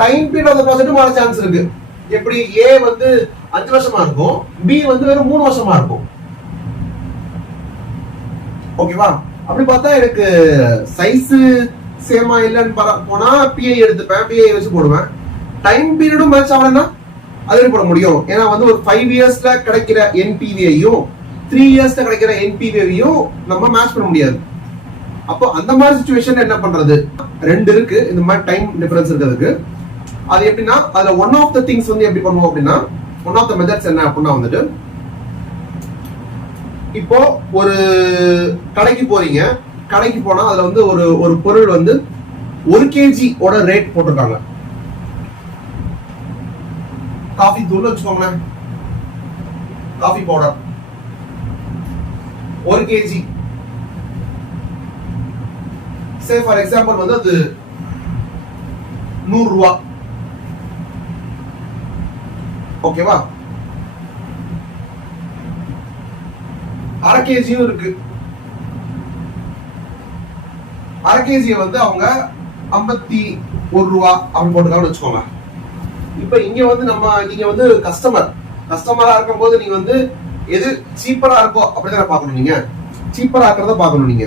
Time period of the project மாற chance இருக்கு. எப்படி A வந்து 5 வருஷமா இருக்கும், B வந்து வெறும் 3 வருஷமா இருக்கும். ஓகேவா? அப்படி பார்த்தா எனக்கு சைஸ் சேமா இல்லன்னு போனா PI எடுத்துப்பேன், PI வச்சு போடுவேன். டைம் பீரியடும் மேட்ச் ஆகலன்னா அதே போட முடியும். ஏன்னா வந்து ஒரு 5 இயர்ஸ்ல கிடைக்கிற NPV-யையும் 3 இயர்ஸ்ல கிடைக்கிற NPV-யையும் நம்ம மேட்ச் பண்ண முடியாது. அப்போ அந்த மாதிரி சிச்சுவேஷன் என்ன பண்றது? ரெண்டு இருக்கு இந்த மாதிரி டைம் டிஃபரன்ஸ் இருக்கிறதுக்கு. அது எப்படின்னா அதுல ஒன் ஆஃப் த திங்ஸ் வந்து எப்படி பண்ணுவோம் அப்படின்னா, ஒன் ஆஃப் த மெத்தட்ஸ் என்ன அப்படின்னா வந்துட்டு, இப்போ ஒரு கடைக்கு போறீங்க, கடைக்கு போனா அதுல வந்து ஒரு பொருள் வந்து 1 kg ஓட ரேட் போட்டிருக்காங்க. காஃபி தூள் வச்சுக்கோங்களேன், coffee powder 1 kg. Say for example வந்து அது 100 ரூபாய். ஓகேவா? 1/2 kg இருக்கு. 1/2 kg வந்து அவங்க 51 ரூபாய் அப்படின்னு போட்டுருக்காங்கன்னு வச்சுக்கோங்க. இப்ப இங்க வந்து நீங்க வந்து கஸ்டமரா இருக்கும் போது நீங்க வந்து எது சீப்பரா இருக்கோ அப்படிதான் பாக்கணும். நீங்க சீப்பரா இருக்கிறத பாக்கணும். நீங்க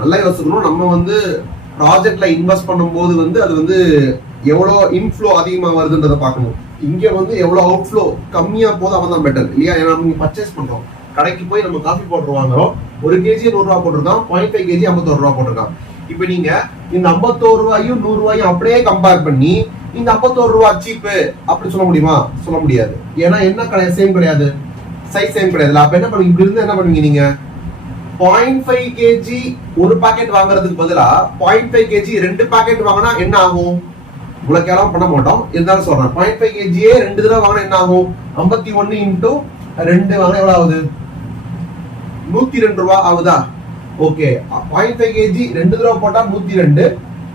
நல்லா யோசிக்கணும். நம்ம வந்து ப்ராஜெக்ட்ல இன்வெஸ்ட் பண்ணும்போது வந்து அது வந்து எவ்வளவு இன்ஃப்ளோ அதிகமா வருதுன்றத பாக்கணும். இங்க வந்து எவ்வளவு அவுட்ஃப்ளோ கம்மியா போது அவன் தான் பெட்டர் இல்லையா? ஏன்னா நம்ம பர்ச்சேஸ் பண்றோம், கடைக்கு போய் நம்ம காஃபி பவுடர் வாங்குறோம், 1 kg 100 ரூபாய் போட்டிருக்கான், 0.5 kg 51 ரூபாய் போட்டிருக்கான். இப்ப நீங்க இந்த 51 ரூபாயும் 100 ரூபாயும் அப்படியே கம்பேர் பண்ணி இந்த 51 ரூபாய் சீப்பு அப்படி சொல்ல முடியுமா? சொல்ல முடியாது. ஏன்னா என்ன கிடையாது, சேம் கிடையாது, சைஸ் சேம் கிடையாது. அப்ப என்ன பண்ணுவீங்க? இப்படி இருந்து என்ன பண்ணுவீங்க? நீங்க 0.5 kg ஒரு பாக்கெட் வாங்குறதுக்கு பதிலா 0.5 kg 2 பாக்கெட் வாங்கினா என்ன ஆகும்? உங்களுக்கு எல்லாம் பண்ண மாட்டோம், இருந்தாலும் சொல்றேன். 0.5 kg 2 தடவை வாங்கினா என்ன ஆகும்? 51 into 2 வாங்கினா எவ்வளவு ஆகுது? 102 ரூபாய் ஆகுதா? ஓகே, 0.5 kg 2 தடவை போட்டா 102,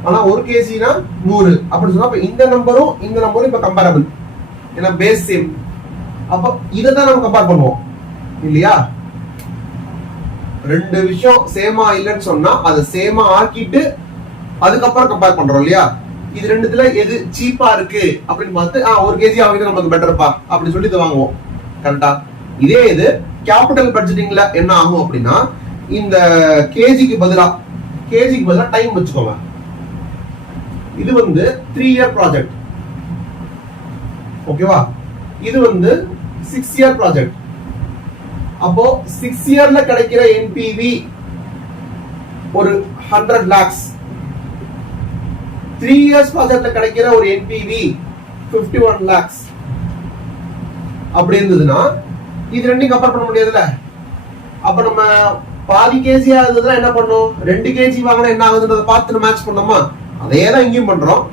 ஆனா 1 kg-னா 100 அப்படி சொன்னா இந்த நம்பரும் இந்த நம்பரும் இப்ப கம்பேரபிள், ஏன்னா பேஸ் சேம். அப்ப இதை தான் நம்ம கம்பேர் பண்ணுவோம் இல்லையா? ரெண்டு விஷயம் சேமா இல்லைன்னு சொன்னா அதை சேமா ஆக்கிட்டு அதுக்கப்புறம் கம்பேர் பண்றோம் இல்லையா? இது ரெண்டுத்துல எது சீப்பா இருக்கு அப்படின்னு பார்த்து 1 kg ஆகிட்டு நமக்கு பெட்டர்ப்பா அப்படின்னு சொல்லி இதை வாங்குவோம். கரெக்டா? இதே இது கேபிட்டல் பட்ஜெட்டிங்ல என்ன ஆகும் அப்படின்னா, இந்த கேஜிக்கு பதிலா டைம் வச்சுக்கோங்க. இது வந்து 3 year ப்ராஜெக்ட். ஓகேவா? இது வந்து 6 year ப்ராஜெக்ட். அப்போ 6 yearல கிடைக்கிற NPV ஒரு 100 lakhs. 3 years ப்ராஜெக்ட்ல கிடைக்கிற ஒரு NPV 51 lakhs. அப்படி இருந்ததுன்னா இது ரெண்டையும் கம்பேர் பண்ண முடியாதுல்ல? அப்ப நம்ம பாதி கேஜி ஆகுதுன்னா என்ன பண்ணும்? 2 kg வாங்கினா என்ன ஆகுதுன்றத பார்த்து மேட்ச் பண்ணோமா? அதே தான் இங்கேயும் பண்றோம்.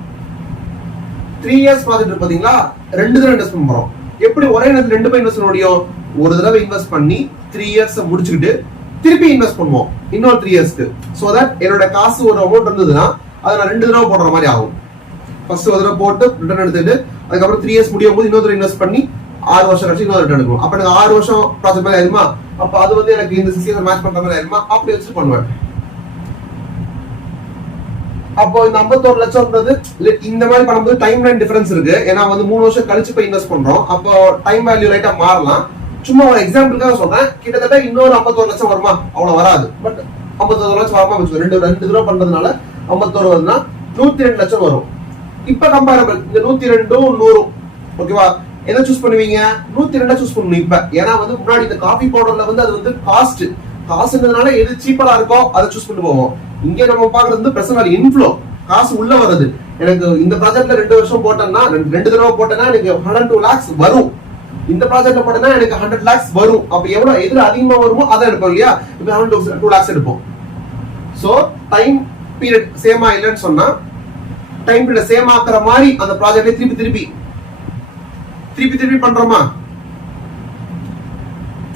3 years ப்ராஜெக்ட் பாத்தீங்களா, 2 தடவை இன்வெஸ்ட் பண்றோம். எப்படி ஒரே நேரத்தில் 2 இன்வெஸ்ட் பண்ண முடியும்? ஒரு தடவை இன்வெஸ்ட் பண்ணி 3 years முடிச்சுக்கிட்டு திருப்பி இன்வெஸ்ட் பண்ணுவோம் இன்னொரு 3 yearsக்கு. சோ தட் என்னோட காசு ஒரு அமௌண்ட் இருந்ததுன்னா அதை நான் 2 தடவை போடுற மாதிரி ஆகும். ஃபர்ஸ்ட் ஒரு தடவை போட்டு ரிட்டர்ன் எடுத்துட்டு அதுக்கப்புறம் 3 years முடியும் போது இன்னொரு இன்வெஸ்ட் பண்ணி 6 வருஷம் கழிச்சு இன்னொரு ரிட்டர்ன் எடுக்கணும். அப்ப எனக்கு 6 வருஷம் ப்ராஜெக்ட் மாதிரி ஆயிருமா? அப்ப அது வந்து எனக்கு இந்த 6 years மேட்ச் பண்ற மாதிரி ஆயிருமா? அப்படி வச்சு பண்ணுவேன். அப்போ இந்த 51 லட்சம்ன்றது இந்த மாதிரி பண்ணும்போது டைம் லைன் டிஃபரன்ஸ் இருக்கு. ஏன்னா வந்து 3 வருஷம் கழிச்சு போய் இன்வெஸ்ட் பண்றோம். அப்போ டைம் வேல்யூ ரைட்டா மாறலாம். சும்மா ஒரு எக்ஸாம்பிளுக்காக சொல்றேன். கிட்டத்தட்ட இன்னொரு 51 லட்சம் வருமா? அவ்வளவு வராது. பட் 51 லட்சம் வரமா வச்சுக்கோ. 2 தடவை பண்றதுனால 51 வருதுன்னா 102 லட்சம் வரும். இப்ப கம்பேரபிள் இந்த 102 100. ஓகேவா? எதை சூஸ் பண்ணுவீங்க? 102 சூஸ் பண்ணணும் இப்ப. ஏன்னா வந்து முன்னாடி இந்த காஃபி பவுடர்ல வந்து அது வந்து காசுன்றதுனால எது சீப்பரா இருக்கோ அதை சூஸ் பண்ணி போவோம். இங்க நம்ம பாக்குறது வந்து பிரசன்ட் வேல்யூ, இன்ஃப்ளோ, காசு உள்ள வருது. எனக்கு இந்த ப்ராஜெக்ட்ல 2 வருஷம் போட்டேன்னா 2 தடவை போட்டேன்னா எனக்கு 102 lakhs வரும். இந்த ப்ராஜெக்ட்ல போட்டேன்னா எனக்கு 100 lakhs வரும். அப்ப எவ்வளவு எதுல அதிகமா வருமோ அதை எடுப்போம் இல்லையா? இப்ப 102 lakhs எடுப்போம். சோ டைம் பீரியட் சேமா இல்லைன்னு சொன்னா டைம் பீரியட் சேம் ஆக்குற மாதிரி அந்த ப்ராஜெக்டை திருப்பி பண்றோமா?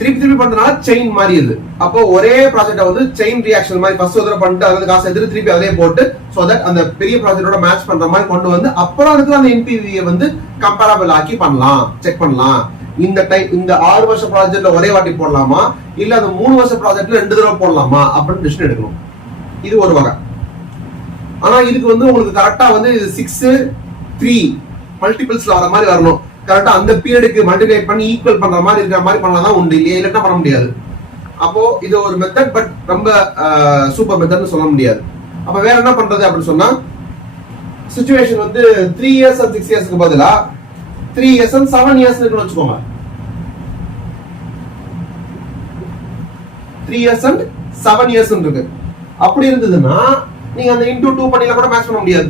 திருப்பி பண்றதுனால செயின் மாறியது. அப்போ ஒரே ப்ராஜெக்ட வந்து செயின் ரியாக்ஷன் மாதிரி ஃபர்ஸ்ட் ஒரு பண்ணிட்டு அதுல காசு எடுத்து திருப்பி அதே போட்டு சோ தட் அந்த பெரிய ப்ராஜெக்டோட மேட்ச் பண்ற மாதிரி கொண்டு வந்து அப்புறம் அதுக்கு அந்த NPV வந்து கம்பேரபிள் ஆக்கி பண்ணலாம், செக் பண்ணலாம். இந்த 6 வருஷ ப்ராஜெக்ட்ல ஒரே வாட்டி போடலாமா இல்ல அந்த 3 வருஷ ப்ராஜெக்ட்ல 2 தடவை போடலாமா அப்படின்னு டிசிஷன் எடுக்கணும். இது ஒரு வகை. ஆனா இதுக்கு வந்து உங்களுக்கு கரெக்டா வந்து இது 6 3 மல்டிபிள்ஸ்ல வர மாதிரி வரணும். கரெக்டா அந்த பீரியடுக்கு மல்டிப்ளை பண்ணி ஈக்குவல் பண்ற மாதிரி இருக்கிற மாதிரி பண்ணலாம் உண்டு, இல்லையா? இல்லைன்னா பண்ண முடியாது. அப்போ இது ஒரு மெத்தட், பட் ரொம்ப சூப்பர் மெத்தட்னு சொல்ல முடியாது. அப்ப வேற என்ன பண்றது அப்படின்னு சொன்னா, சிச்சுவேஷன் வந்து 3 years and 6 yearsக்கு பதிலா 3 years and 7 years இருக்குன்னு வச்சுக்கோங்க. 3 years and 7 years இருக்கு. அப்படி இருந்ததுன்னா நீங்க அந்த இன்டூ 2 பண்ணிலாம் கூட மேட்ச் பண்ண முடியாது.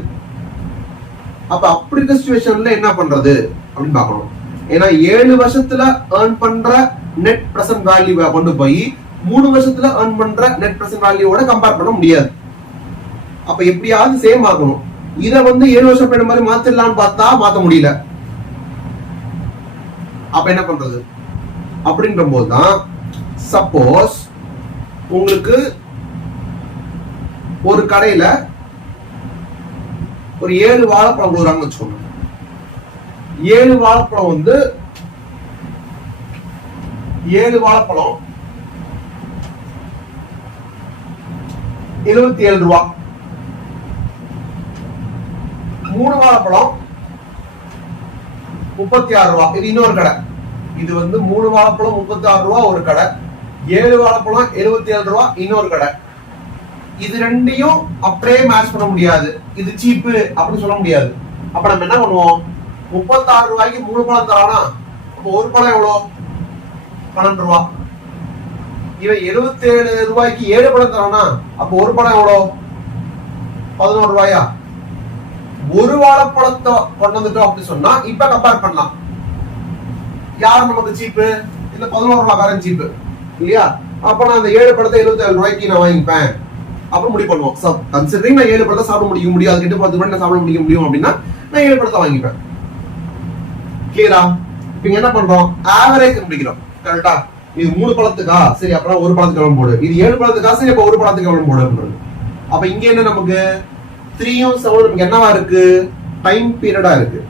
அப்ப அப்படி இருக்க சிச்சுவேஷன்ல என்ன பண்றது அப்படின்னு பார்க்கணும். ஏன்னா 7 வருஷத்துல ஏர்ன் பண்ற நெட் பிரசன்ட் வேல்யூவை கொண்டு போய் 3 வருஷத்துல ஏர்ன் பண்ற நெட் பிரசன்ட் வேல்யூவோட கம்பேர் பண்ண முடியாது. அப்ப எப்படியாவது சேம் ஆகணும். இத வந்து 7 வருஷம் பீரியட் மாதிரி மாத்திரலாம்னு பார்த்தா மாத்த முடியல. அப்ப என்ன பண்றது அப்படின்ற போதுதான், சப்போஸ் உங்களுக்கு ஒரு கடையில ஒரு 7 வாழைப்பழம் கொடுக்குறாங்கன்னு வச்சுக்கோங்க. 7 வாழைப்பழம் வந்து 7 வாழைப்பழம் 77 ரூபா. 3 வாழைப்பழம் 36 ரூபா. இது இன்னொரு கடை. இது வந்து 3 வாழைப்பழம் 36 ரூபா ஒரு கடை, 7 வாழைப்பழம் 77 ரூபா இன்னொரு கடை. இது ரெண்டையும் அப்படியே மேட்ச் பண்ண முடியாது. இது சீப்பு அப்படின்னு சொல்ல முடியாது. அப்ப நம்ம என்ன பண்ணுவோம், 36 ரூபாய்க்கு 3 பழம் தரானா, அப்ப ஒரு பழம் எவ்வளவு, 12 ரூபா. இவன் 77 ரூபாய்க்கு 7 பழம் தரானா, அப்ப ஒரு பழம் எவ்வளவு, 11 ரூபாயா. ஒரு வாழைப்பழத்தை கொண்டு வந்துட்டோம் அப்படின்னு சொன்னா இப்ப கம்பேர் பண்ணலாம். யார் நமக்கு சீப்பு, இந்த 11 ரூபாய்க்காரன் சீப்பு இல்லையா? அப்ப நான் அந்த 7 பழத்தை 77 ரூபாய்க்கு நான் வாங்கிப்பேன் அப்ப முடிவு பண்ணுவோம். கன்சிடரிங் நான் 7 பழத்தை சாப்பிட முடியும், அது 8 பழத்துக்கு நான் சாப்பிட முடியும் அப்படின்னா நான் 7 பழத்தை வாங்கிப்பேன். கிளியரா? இப்ப என்ன பண்றோம், ஆவரேஜ் கண்டுபிடிக்கிறோம். கரெக்டா? இது 3 பழத்துக்கா, சரி அப்புறம் ஒரு பழத்துக்கு எவ்வளவு போடு. இது 7 பழத்துக்கா, சரி அப்ப ஒரு பழத்துக்கு எவ்வளவு போடு அப்படின்றது. அப்ப இங்க என்ன, நமக்கு 3ம் 7 நமக்கு என்னவா இருக்கு, டைம் பீரியடா இருக்கு.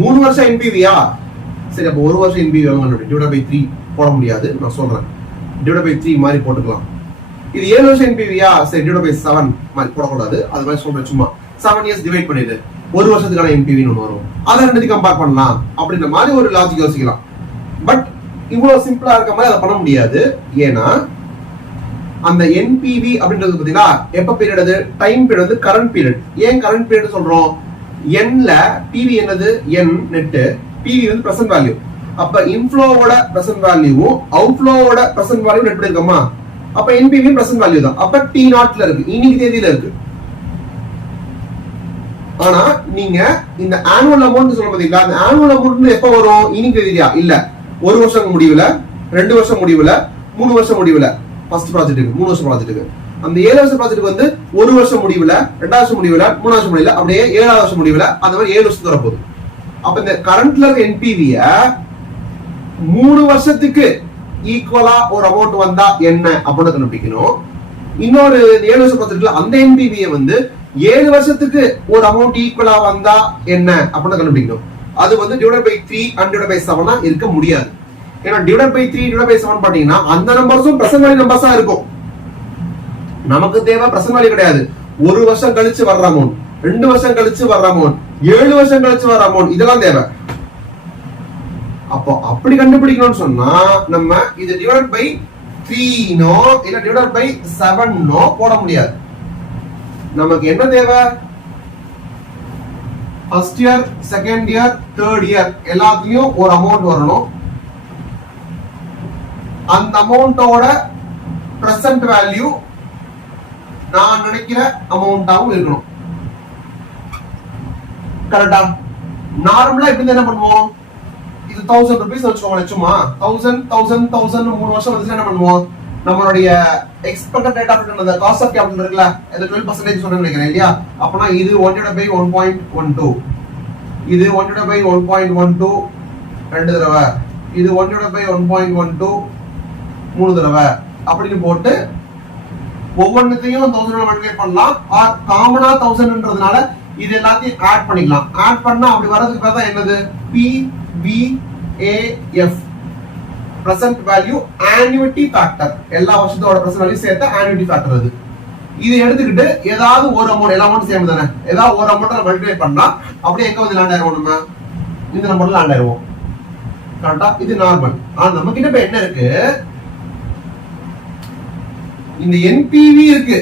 3 வருஷம் என்பிவியா, சரி அப்ப ஒரு வருஷம் என்பிவி டிவைட் பை 3 போட முடியாது, நான் சொல்றேன். டிவைட் பை 3 மாதிரி போட்டுக்கலாம். இது 7 வருஷம் என்பிவியா, சரி டிவைட் பை 7 மாதிரி போடக்கூடாது, அது மாதிரி சொல்றேன். சும்மா 7 இயர்ஸ் டிவைட் பண்ணிடு, ஒரு வருஷத்துக்கான என்பிவி ஒன்று வரும், அதை ரெண்டுத்தையும் கம்பேர் பண்ணலாம் அப்படின்ற மாதிரி ஒரு லாஜிக் யோசிக்கலாம். பட் இவ்வளவு சிம்பிளா இருக்க மாதிரி அதை பண்ண முடியாது. ஏன்னா அந்த என்பிவி அப்படின்றது பாத்தீங்கன்னா எப்ப பீரியட், அது டைம் பீரியட், வந்து கரண்ட் பீரியட். ஏன் கரண்ட் பீரியட் சொல்றோம், என்ல பிவி என்னது, என் நெட், பிவி வந்து பிரசன்ட் வேல்யூ. அப்ப இன்ஃப்ளோவோட பிரசன்ட் வேல்யூவும் அவுட்ஃப்ளோவோட பிரசன்ட் வேல்யூ நெட் பண்ணிருக்கோமா, அப்ப என்பிவி பிரசன்ட் வேல்யூ தான். அப்ப டி நாட்ல இருக்கு, இன்னைக்கு தேதியில இருக்கு. ஆனா நீங்க இந்த ஆனுவல் அமௌண்ட் சொல்ல பாத்தீங்களா, அந்த ஆனுவல் அமௌண்ட் எப்ப வரும், இன்னைக்கு தேதியா இல்ல, ஒரு வருஷம் முடிவுல, 2 வருஷம் முடிவுல, 3 வருஷம் முடிவுல. ஃபர்ஸ்ட் ப்ராஜெக்ட்டுக்கு 3 வருஷம் ப்ராஜெக்ட்டுக்கு, அந்த 7 வருஷம் ப்ராஜெக்ட் வந்து 1 வருஷம் முடிவுல, 2 வருஷம் முடிவுல, 3 வருஷம் முடிவுல, அப்படியே 7 வருஷம் முடிவுல, அந்த மாதிரி 7 வருஷத்துக்கு வரப்போகுது. அப்ப இந்த கரண்ட்ல இருக்க என்பிவிய 3 வருஷத்துக்கு ஈக்குவலா ஒரு அமௌண்ட் வந்தா என்ன அப்படின்னு கண்டுபிடிக்கணும். இன்னொரு 7 வருஷம் ப்ராஜெக்ட்ல அந்த என்பிவிய வந்து 7 வருஷத்துக்கு ஒரு அமௌண்ட் ஈக்குவலா வந்தா என்ன அப்படின்னு கண்டுபிடிக்கணும். அது வந்து divide by 3 and divide by 7 இருக்க முடியாது. ஏன்னா டிவைட் பை 3 டிவைட் பை 7 பாத்தீங்கன்னா அந்த நம்பர்ஸும் பிரசன்ட் வேல்யூ நம்பர்ஸா இருக்கும். நமக்கு தேவை பிரசன்ட் வேல்யூ கிடையாது. ஒரு வருஷம் கழிச்சு வர்ற அமௌண்ட், 2 வருஷம் கழிச்சு வர்ற அமௌண்ட், 7 வருஷம் கழிச்சு வர்ற அமௌண்ட், இதெல்லாம் தேவை. அப்போ அப்படி கண்டுபிடிக்கணும்னு சொன்னா நம்ம இது டிவைட் பை 3 நோ இல்ல டிவைட் பை 7 நோ போட முடியாது. நமக்கு என்ன தேவை, first year, second year, third year எல்லாத்துலயும் ஒரு அமௌண்ட் வரணும். அந்த அமௌண்டோட பிரசன்ட் வேல்யூ நான் நினைக்கிற அமௌண்டாவும் இருக்கணும். கரெக்டா? நார்மலா இப்படி என்ன பண்ணுவோம், இது 1000 ரூபீஸ் வச்சுக்கோங்க. சும்மா 1000 1000 1000 3 வருஷம் வந்து என்ன பண்ணுவோம், நம்மளுடைய எக்ஸ்பெக்டட் ரேட் ஆஃப் ரிட்டர்ன், அந்த காஸ்ட் ஆஃப் கேபிட்டல் இருக்குல்ல, அது 12% சொன்னேன்னு நினைக்கிறேன் இல்லையா? அப்பனா இது 1/1.12, இது 1/1.12 2 தடவை, இது 1/1.12 3 தடவை அப்படின்னு போட்டு ஒவ்வொன்றுத்தையும் 1000 மல்டிப்ளை பண்ணலாம். ஆர் காமனா 1000ன்றதுனால இது எல்லாத்தையும் ஆட் பண்ணிக்கலாம். ஆட் பண்ணா அப்படி வரதுக்கு பார்த்தா என்னது, PVAF பிரசன்ட் வேல்யூ ஆன்னுவிட்டி ஃபேக்டர். எல்லா வருஷத்தோட பிரசன்ட் வேல்யூ சேர்த்து ஆன்னுவிட்டி ஃபேக்டர். அது இதை எடுத்துக்கிட்டு ஏதாவது ஒரு அமௌண்ட், எல்லா அமௌண்ட் சேம் தானே, ஏதாவது ஒரு அமௌண்ட் மல்டிப்ளை பண்ணா அப்படியே எங்க வந்து லேண்ட் ஆயிருவோம், நம்ம இந்த நம்பர்ல லேண்ட் ஆயிருவோம். கரெக்டா? இது நார்மல். ஆனா நம்ம கிட்ட இப்ப என்ன இருக்கு, இந்த என்பிவி இருக்கு,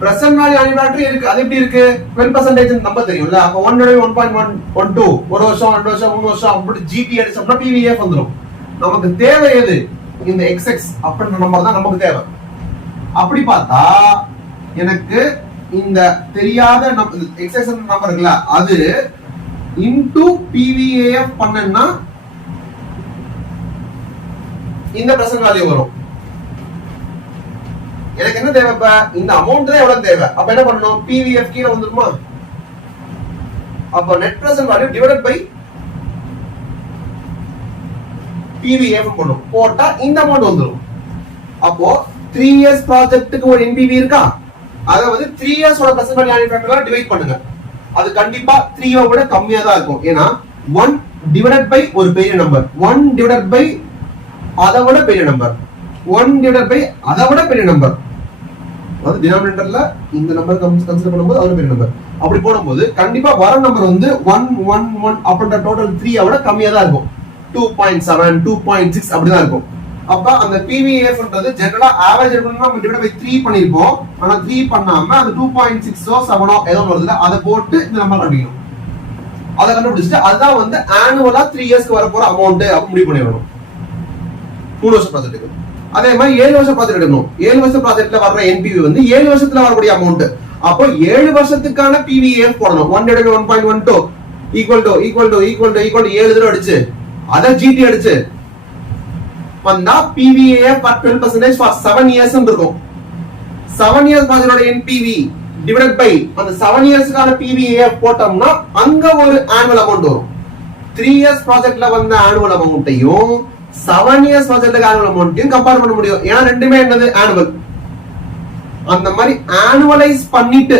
பிரசன்ட் வேல்யூ அனிவேட்டரி இருக்கு. அது எப்படி இருக்கு? 12% நம்பர் தெரியும்ல. அப்ப 1/1.12 ஒரு வருஷம், 2 வருஷம், 3 வருஷம் அப்படி ஜிடி அடிச்சோம்னா பிவிஎஃப் வந்துரும். நமக்கு தேவை எது? இந்த xx அப்படின்ற நம்பர் தான் நமக்கு தேவை. அப்படி பார்த்தா எனக்கு இந்த தெரியாத xx நம்பர் இருக்குல்ல, அது இன்டு பிவிஎஃப் பண்ணனா இந்த பிரசன்ட் வேல்யூ வரும். எனக்கு என்ன தேவை? இப்ப இந்த அமௌண்ட் தான் எவ்வளவு தேவை. அப்ப என்ன பண்ணணும்? பிவிஎஃப் கீழ வந்துருமா? அப்ப net present value divided by PVF பண்ணும். போட்டா இந்த அமௌண்ட் வந்துரும். அப்போ 3 இயர்ஸ் ப்ராஜெக்ட்டுக்கு ஒரு என்பிவி இருக்கா, அத வந்து 3 இயர்ஸ் ஓட பிரசன்ட் வேல்யூ ஆனுவல் ஃபேக்டர்ல டிவைட் பண்ணுங்க. அது கண்டிப்பா 3 விட கம்மியா தான் இருக்கும். ஏன்னா 1 டிவைடட் பை ஒரு பெரிய நம்பர், 1 டிவைடட் பை அதை விட பெரிய நம்பர், 1 டிவைடட் பை அதை விட பெரிய நம்பர். அதாவது டினாமினேட்டர்ல இந்த நம்பர் கன்சிடர் பண்ணும்போது அது பெரிய நம்பர். அப்படி போடும்போது கண்டிப்பா வர நம்பர் வந்து 111 அப்படின்ற டோட்டல் 3 விட கம்மியா தான் இருக்கும். 2.7 2.6 அப்படிதான் இருக்கும். அப்ப அந்த பிவிஎஃப்ன்றது ஜெனரலா ஆவரேஜ் எடுக்கணும்னா நம்ம டிவைட் பை 3 பண்ணிருப்போம். ஆனா 3 பண்ணாம அது 2.6 ஓ 7 ஓ ஏதோ வருதுல, அதை போட்டு இந்த நம்பர் கண்டுபிடிக்கணும். அதை கண்டுபிடிச்சிட்டு அதுதான் வந்து ஆனுவலா 3 இயர்ஸ்க்கு வர போற அமௌண்ட் அப்படி முடிவு பண்ணிடணும் 3 வருஷம் ப்ராஜெக்ட்டுக்கு. அதே மாதிரி 7 வருஷம் ப்ராஜெக்ட் எடுக்கணும். 7 வருஷம் ப்ராஜெக்ட்ல வர்ற என்பிவி வந்து 7 வருஷத்துல வரக்கூடிய அமௌண்ட். அப்போ 7 வருஷத்துக்கான பிவிஎஃப் போடணும். 1/1.12 ஈக்குவல் டு 7 தடவை அடிச்சு அத ஜிடி அடிச்சு வந்தா பிவிஎஃப் 12% ஃபார் 7 இயர்ஸ் இருக்கும். 7 இயர்ஸ் ப்ராஜெக்ட்டோட என்பிவி டிவைடட் பை அந்த 7 இயர்ஸ்க்கான பிவிஎஃப் போட்டோம்னா அங்க ஒரு ஆனுவல் அமௌண்ட் வரும். 3 இயர்ஸ் ப்ராஜெக்ட்ல வந்த ஆனுவல் அமௌண்ட்டையும் 7 இயர்ஸ் ப்ராஜெக்ட்ல ஆனுவல் அமௌண்ட்டையும் கம்பேர் பண்ண முடியும். ஏன்னா ரெண்டுமே என்னது? ஆனுவல். அந்த மாதிரி ஆனுவலைஸ் பண்ணிட்டு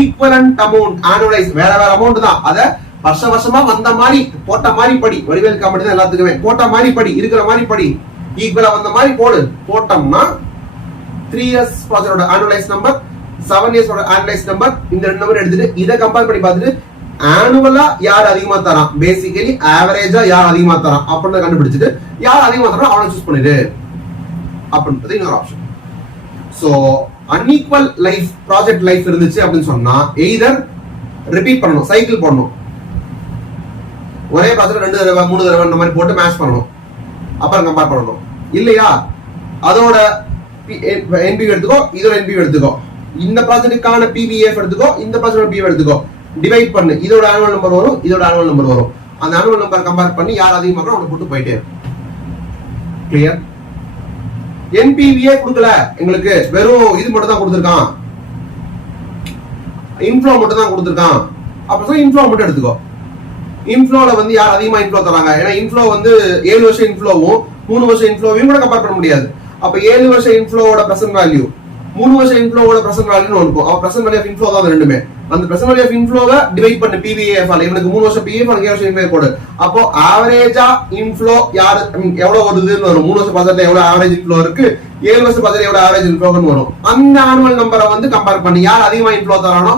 ஈக்குவலன்ட் அமௌண்ட், ஆனுவலைஸ் வேற வேற அமௌண்ட் தான், அத வருஷ வருஷமா வந்த மாதிரி போட்ட மாதிரி படி. வடிவேல் காமெடி தான் எல்லாத்துக்குமே. போட்ட மாதிரி படி, இருக்கிற மாதிரி படி, ஈக்குவலா வந்த மாதிரி போடு. போட்டோம்னா 3 இயர்ஸ் ப்ராஜெக்ட்டோட annualised number, 7 years annualised number, இந்த ரெண்டு நம்பர் எடுத்துட்டு இதை கம்பேர் பண்ணி பார்த்துட்டு ஆனுவலா யார் அதிகமா தரான், பேசிக்கலி ஆவரேஜா யார் அதிகமா தரான் அப்படின்னு கண்டுபிடிச்சிட்டு யார் அதிகமா தரான் அவனை சூஸ் பண்ணிடு அப்படின்றது இன்னொரு option. So unequal life project life இருந்துச்சு அப்படின்னு சொன்னா எய்தர் ரிப்பீட் பண்ணணும், சைக்கிள் போடணும், ஒரே ப்ராஜெக்ட் 2 தடவை 3 தடவை இந்த மாதிரி போட்டு மேட்ச் பண்ணணும், அப்புறம் கம்பேர் பண்ணணும். இல்லையா அதோட என்பிவி எடுத்துக்கோ, இதோட என்பிவி எடுத்துக்கோ, இந்த ப்ராஜெக்ட்டுக்கான பிவிஎஃப் எடுத்துக்கோ, இந்த ப்ராஜெக்ட் பிவி எடுத்துக்கோ, டிவைட் பண்ணு, இதோட ஆனுவல் நம்பர் வரும், இதோட ஆனுவல் நம்பர் வரும். அந்த ஆனுவல் நம்பர் கம்பேர் பண்ணி யார் அதிகமா இருக்கோ அவனை போட்டு போயிட்டே. கிளியர்? என்பிவியே கொடுக்கல எங்களுக்கு, வெறும் இது மட்டும் தான் கொடுத்திருக்கான், இன்ஃப்ளோ மட்டும் தான் கொடுத்திருக்கான். அப்ப இன்ஃப்ளோ மட்டும் எடுத்துக்கோ. இன்ஃப்ளோல வந்து யார் அதிகமா இன்ஃப்ளோ தராங்க? ஏன்னா இன்ஃப்ளோ வந்து 7 வருஷம் இன்ஃப்ளோவும் 3 வருஷம் இன்ஃப்ளோவையும் கூட கம்பேர் பண்ண முடியாது. அப்ப 7 வருஷம் இன்ஃப்ளோவோட பிரசன்ட் வேல்யூ, 3 வருஷம் இன்ஃப்ளோவோட பிரசன்ட் வேல்யூன்னு இருக்கும். அப்ப பிரசன்ட் வேல்யூ ஆஃப் இன்ஃப்ளோ தான் ரெண்டுமே. அந்த பிரசன்ட் வேல்யூ ஆஃப் இன்ஃப்ளோவை டிவைட் பண்ணு பிவிஎஃப் ஆல. இவனுக்கு 3 வருஷம் பிஎஃப், அவனுக்கு 7 வருஷம் இன்ஃப்ளோ போடு. அப்போ ஆவரேஜா இன்ஃப்ளோ யார் எவ்வளவு வருதுன்னு வரும். 3 வருஷம் ப்ராஜெக்ட்ல எவ்வளவு ஆவரேஜ் இன்ஃப்ளோ இருக்கு, 7 வருஷம் ப்ராஜெக்ட்ல எவ்வளவு ஆவரேஜ் இன்ஃப்ளோன்னு வரும். அந்த ஆனுவல் நம்பரை வந்து கம்பேர் பண்ணி யார் அதிகமா இன்ஃப்ளோ தரானோ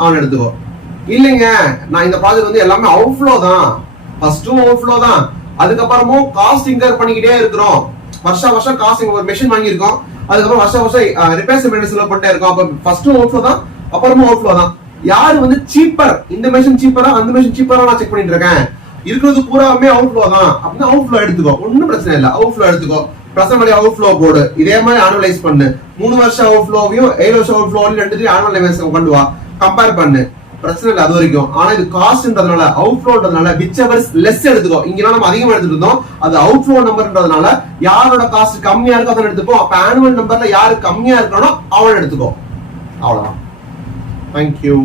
அவன் எடுத்துக்கோ. இல்லைங்க நான் இந்த ப்ராஜெக்ட் வந்து எல்லாமே அவுட்ஃப்ளோ தான், ஃபர்ஸ்டும் அவுட்ஃப்ளோ தான், அதுக்கப்புறமும் காஸ்ட் இன்கர் பண்ணிக்கிட்டே இருக்கிறோம், வருஷம் காஸ்ட் ஒரு மெஷின் வாங்கியிருக்கோம், அதுக்கப்புறம் வருஷம் ரிப்பேர்ஸ் மெயின்டெனன்ஸ் பண்ணிட்டே இருக்கோம். அப்ப ஃபர்ஸ்டும் அவுட்ஃப்ளோ தான், அப்புறமும் அவுட்ஃப்ளோ தான். யாரு வந்து சீப்பர், இந்த மெஷின் சீப்பரா அந்த மெஷின் சீப்பரா நான் செக் பண்ணிட்டு இருக்கேன், இருக்கிறது பூராமே அவுட்ஃப்ளோ தான் அப்படின்னா அவுட்ஃப்ளோ எடுத்துக்கோ, ஒன்னும் பிரச்சனை இல்லை, அவுட்ஃப்ளோ எடுத்துக்கோ. பிரசன்ட் வேல்யூ அவுட்ஃப்ளோ போடு, இதே மாதிரி ஆனுவலைஸ் பண்ணு. 3 வருஷம் அவுட்ஃப்ளோவையும் 7 வருஷம் அவுட்ஃப்ளோவையும் ரெண்டுத்தையும் ஆனுவல் கொண்டு வா, கம்பேர் பண்ணு, பிரச்சனை இல்லை அது வரைக்கும். ஆனா இது காஸ்ட்ன்றதுனால அவுட்ஃப்ளோன்றதுனால விச் எவர் லெஸ் எடுத்துக்கோ. இங்கெல்லாம் நம்ம அதிகமா எடுத்துட்டு இருந்தோம், அது அவுட்ஃப்ளோ நம்பர்ன்றதுனால யாரோட காஸ்ட் கம்மியா இருக்கோ அதை எடுத்துப்போம். அப்ப ஆனுவல் நம்பர்ல யாரு கம்மியா இருக்கானோ அவன் எடுத்துக்கோ. அவ்வளவுதான். தேங்க்யூ.